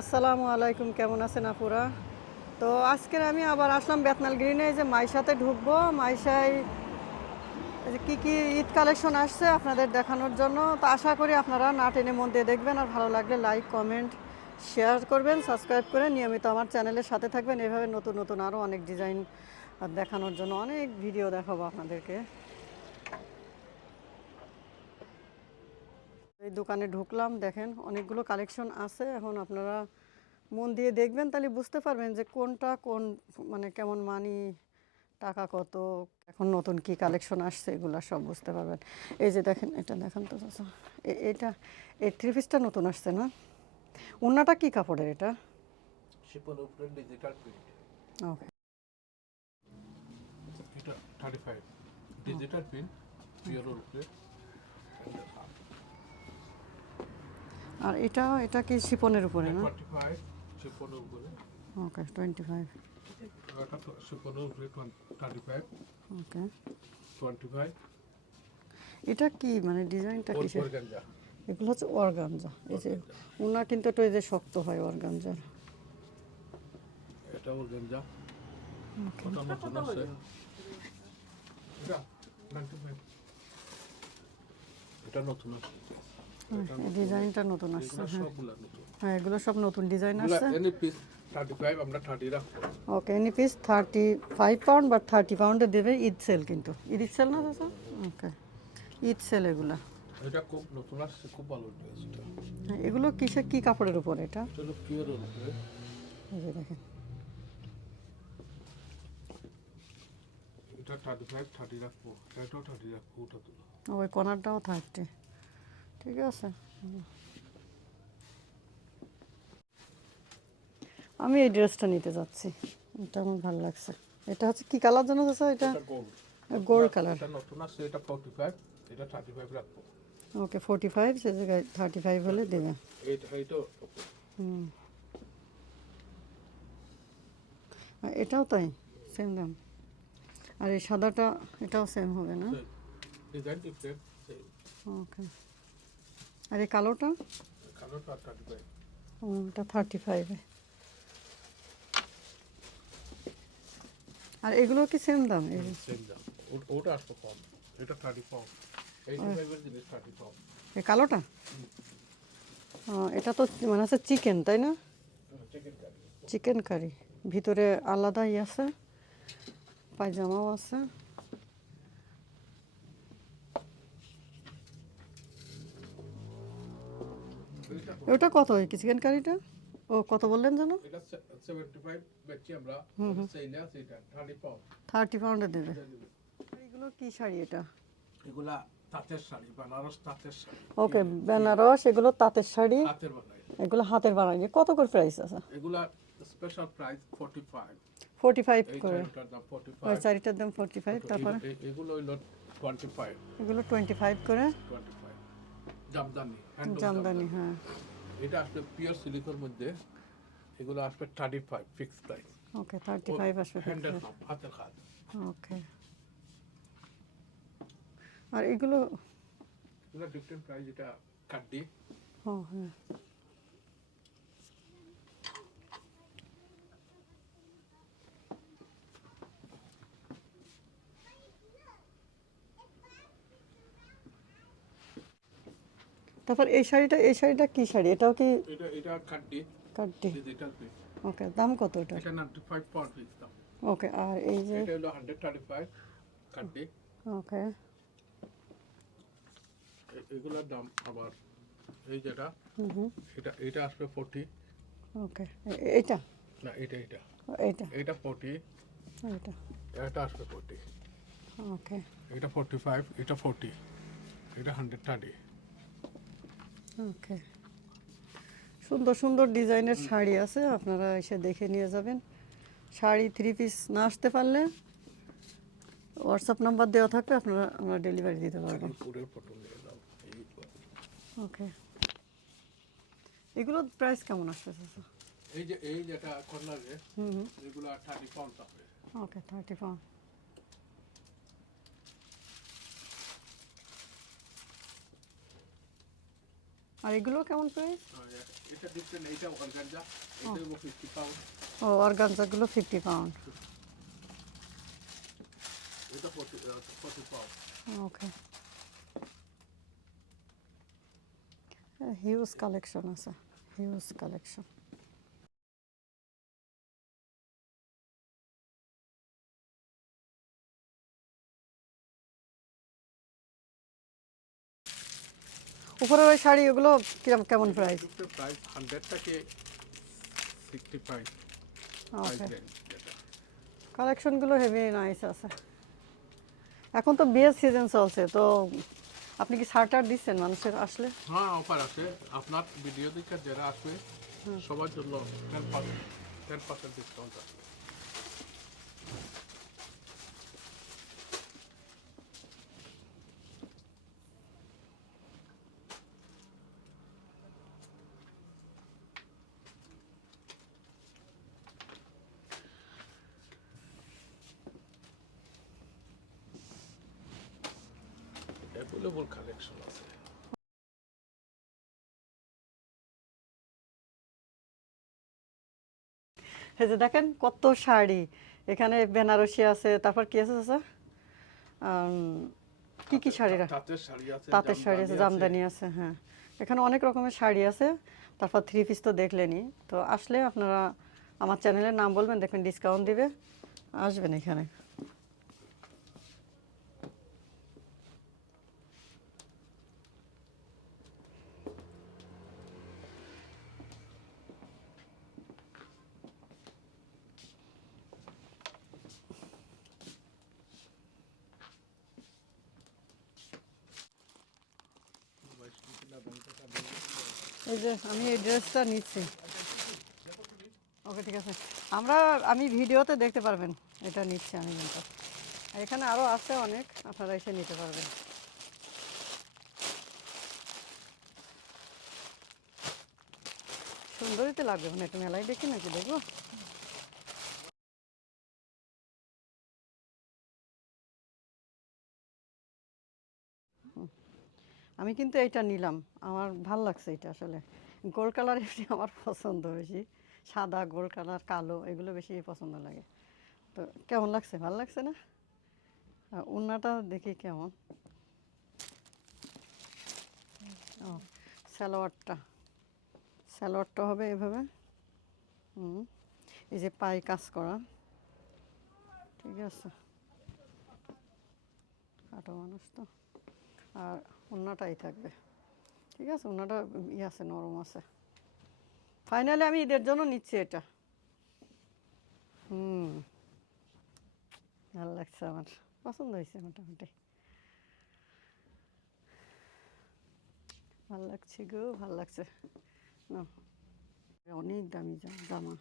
আসসালামু আলাইকুম, কেমন আছেন আপুরা? তো আজকের আমি আবার আসলাম বেতনাল গ্রিনে যে মাইশাতে ঢুকবো। মাইশায় কী কী ঈদ কালেকশন আসছে আপনাদের দেখানোর জন্য। তো আশা করি আপনারা না টেনে মন দিয়ে দেখবেন আর ভালো লাগলে লাইক কমেন্ট শেয়ার করবেন সাবস্ক্রাইব করে নিয়মিত আমার চ্যানেলের সাথে থাকবেন। এভাবে নতুন নতুন আরও অনেক ডিজাইন দেখানোর জন্য অনেক ভিডিও দেখাবো আপনাদেরকে। এই দোকানে ঢুকলাম দেখেন অনেকগুলো কালেকশন আছে এখন আপনারা মন দিয়ে দেখবেন তাহলে বুঝতে পারবেন যে কোনটা কোন মানে কেমন মানি টাকা কত এখন নতুন কি কালেকশন আসছে এগুলো সব বুঝতে পারবেন। এই যে দেখেন এটা দেখেন তো এটা এই থ্রি পিসটা নতুন আসছে না? ওনাটা কি কাপড়ের এটা? ডিজিটাল প্রিন্ট ওকে এটা thirty five digital print pure উপরে। আর এটা এটা কি শিপনের উপরে না? শিপনের উপরে। ওকে টোয়েন্টি ফাইভ এটা শিপনের উপরে thirty five okay twenty five এটা কি মানে ডিজাইনটা অর্গানজা এগুলো হচ্ছে অর্গানজা এই যে ওনা কিন্তু একটু এই যে শক্ত হয় অর্গানজার এটা অর্গানজা ওটা আছে। এটা নতুন আছে। ডিজাইনটা নতুন আসছে হ্যাঁ। হ্যাঁ এগুলো সব নতুন ডিজাইন আসছে। Okay any piece thirty five pound বা থার্টি পাউন্ডে দেবে ঈদ সেল কিন্তু। ঈদ সেল না দাদা ওকে ঈদ সেল এগুলা। এটা খুব নতুন আসছে খুব ভালো হ্যাঁ এগুলো কিসের কি কাপড়ের উপর এটা? এই যে দেখেন। এটা থার্টি ফাইভ থার্টি রাখব। এটাও থার্টি রাখব ওটা ওই কর্নারটাও থার্টি ঠিক আছে আমি এই ড্রেসটা নিতে যাচ্ছি। এটা আমার ভালো লাগছে। এটা হচ্ছে কি কালার জন্য দাদা এটা? এটা গোল্ড কালার এটা নতুন আসছে এটা ফোর্টি ফাইভ এটা থার্টি ফাইভ রাখব। ওকে ফোর্টি ফাইভ সে জায়গায় থার্টি ফাইভ হলে দেবে। এইটা এইটাও হুম। আর এটাও তাই সেম দাম। আর এই সাদাটা এটাও সেম হবে না? Design different okay. আর এই কালোটা? কালারটা থার্টি ফাইভ ও, ওটা থার্টি ফাইভে আর এগুলো কি সেম দাম? ওটা আসবে কম। এটা থার্টি পাউন্ড এই কালোটা? এটা তো মানে হচ্ছে চিকেন তাই না? চিকেন কারি ভিতরে আলাদাই আছে পায়জামাও আছে। ওটা কত? ওই চিকেন কারিটা? ও কত বললেন জানো থার্টি পাউন্ডে দেবে। এগুলো কি শাড়ি এটা? এগুলা তাঁতের শাড়ি বানারস তাঁতের শাড়ি। ওকে বেনারস এগুলো তাঁতের শাড়ি। এগুলো হাতের কত করে প্রাইস আছে? এগুলা special price forty five forty five এই করে। শাড়িটার দাম তারপরে? এগুলো করে। জামদানি জামদানি হ্যাঁ। এটা আসবে পিওর সিলিকর মধ্যে এগুলো আসবে thirty five fix price okay thirty five আসবে হ্যান্ডেল হাতের কাজ ওকে আর এগুলো এগুলো ডিফারেন্ট প্রাইস এটা কাড্ডি ও হ্যাঁ। তারপর এই শাড়িটা এই শাড়িটা কি শাড়ি? এটাও কি এটা এটা কাড্ডি কাটটি ওকে দাম কত এটা এটা নাইনটি ফাইভ পাউন্ড ফিক্স দাম। ওকে আর এই যে এটা হলো হান্ড্রেড থার্টি ফাইভ কাড্ডি ওকে এগুলোর দাম আবার এই যেটা এটা এটা আসবে ফোর্টি ওকে এইটা? না এটা এটা। এইটা? এটা ফোর্টি এটা এটা আসবে ফোর্টি ওকে। এটা ফোর্টি ফাইভ এটা ফোর্টি এটা হান্ড্রেড থার্টি ওকে সুন্দর সুন্দর ডিজাইনের শাড়ি আছে আপনারা এসে দেখে নিয়ে যাবেন। শাড়ি থ্রি পিস না আসতে পারলে হোয়াটসঅ্যাপ নাম্বার দেওয়া থাকবে আপনারা আমরা ডেলিভারি দিতে পারব। ওকে এগুলোর প্রাইস কেমন আসছে এই যে এই যেটা কর্নারে হুম হুম। এগুলো thirty pound okay thirty pound আর এগুলো কেমন প্রাইস এটা ডিফারেন্ট এইটা অর্গানজা এটা হলো ফিফটি পাউন্ড ও অর্গানজাগুলো ফিফটি পাউন্ড এটা forty forty pound okay huge collection আছে হিউজ কালেকশন উপরের ওই শাড়ি ওগুলো কিরম কেমন প্রাইস প্রাইস হান্ড্রেড থেকে সিক্সটি ফাইভ ওকে কালেকশনগুলো হেভি নাইস আছে। এখন তো বিয়ের সিজন চলছে তো আপনি কি শার্টার দিচ্ছেন মানুষের আসলে? হ্যাঁ অফার আছে। আপনার ভিডিও দেখে যারা আসবে সবার জন্য টেন পার্সেন্ট ডিসকাউন্ট আছে। অ্যাভেলেবল কালেকশন আছে। এই যে দেখেন কত শাড়ি। এখানে বেনারসি আছে তারপর কি আছে আছে কি কি শাড়ি রাখ তাঁতের শাড়ি আছে তাঁতের শাড়ি আছে জামদানি আছে হ্যাঁ। এখানে অনেক রকমের শাড়ি আছে তারপর থ্রি পিস তো দেখলেনই। তো আসলে আপনারা আমার চ্যানেলের নাম বলবেন দেখবেন ডিসকাউন্ট দিবে আসবেন এখানে। আমি এই ড্রেসটা নিচ্ছি। ওকে, ঠিক আছে। আমরা, আমি ভিডিওতে দেখতে পারবেন, এটা নিচ্ছি আমি কিন্তু। এখানে আরও আছে অনেক, আপনারা এসে নিতে পারবেন। সুন্দরই তো লাগবে মানে একটু মেলায় দেখি নাকি দেখব? আমি কিন্তু এইটা নিলাম। আমার ভালো লাগছে এটা আসলে। গোল্ড কালার এমনি আমার পছন্দ বেশি। সাদা গোল্ড কালার কালো, এগুলো বেশি পছন্দ লাগে। তো কেমন লাগছে? ভালো লাগছে না? ওড়নাটা দেখি কেমন। ও, সালোয়ারটা। সালোয়ারটা হবে এভাবে। হুম, এই যে পায়ে কাজ করা। ঠিক আছে। কাটো মানুষ তো। আর ওড়নাটাই থাকবে। ঠিক আছে? ওড়নাটা ই আছে, নরম আছে। ফাইনালি আমি ঈদের জন্য নিচ্ছি এটা। হুম। ভালো লাগছে আমার। পছন্দ হয়েছে মোটামুটি। ভালো লাগছে গো, ভালো লাগছে। অনেক দামি জামা।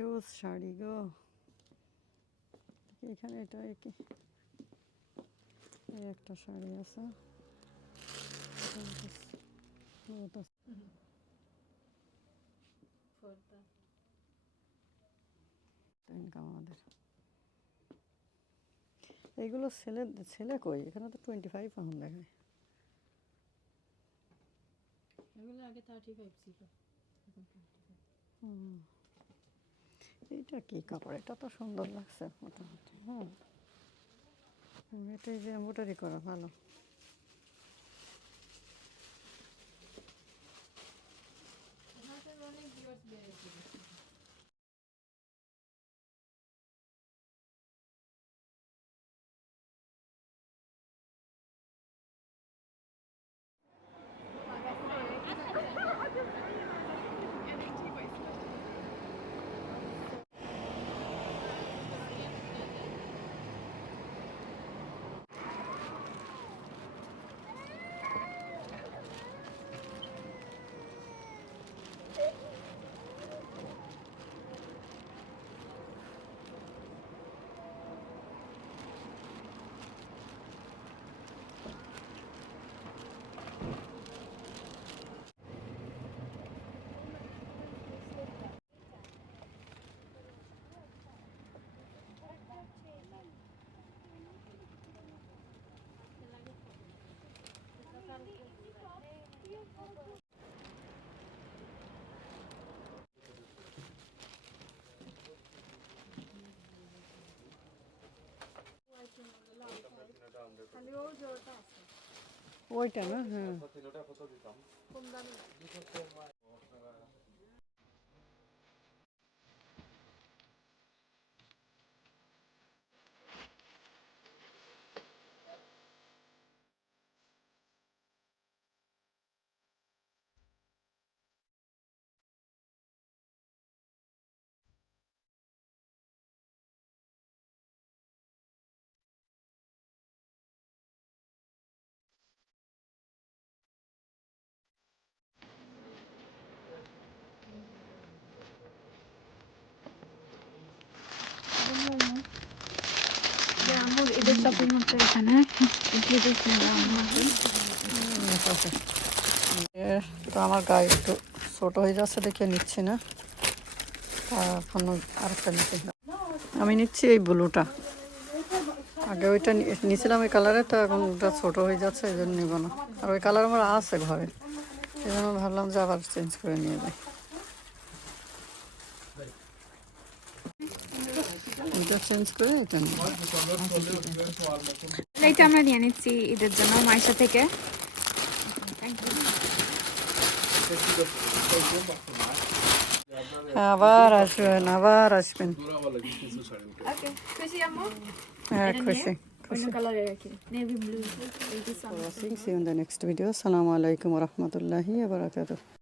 হিউজ শাড়ি গো। এখানে এটা কি? এই একটা শাড়ি আছে। এটা ইনকাম আমাদের। এইগুলো ছেলে ছেলে কই? এখানে তো টোয়েন্টি ফাইভ পাউন্ড দেখায়। এগুলো আগে থার্টি ফাইভ ছিল হুম। এইটা কি কাপড়? এটা তো সুন্দর লাগছে মোটামুটি হ্যাঁ হুম, এটা এই যে এম্ব্রয়ডারি করা ভালো। ওইটা না হ্যাঁ। হচ্ছে এখানে। তো আমার গায়ে একটু ছোট হয়ে যাচ্ছে দেখে নিচ্ছি না। এখন আরেকটা নিচ্ছি আমি নিচ্ছি এই ব্লুটা। আগে ওইটা নিয়েছিলাম ওই কালারে, তো এখন ওটা ছোট হয়ে যাচ্ছে, এই জন্য নিব না। আর ওই কালার আমার আছে ঘরে। এই জন্য ভাবলাম যে আবার চেঞ্জ করে নিয়ে যাই। এটা চেঞ্জ করে এটা নিয়ে আমরা নিয়ে নিচ্ছি ঈদের জন্য মাইশা থেকে আবার আসবেন আবার আসবেন খুশি হ্যাঁ খুশি অন্য কালারে রাখি navy blue watching. See you in the next video. Assalamu alaikum wa rahmatullahi wa barakatuh.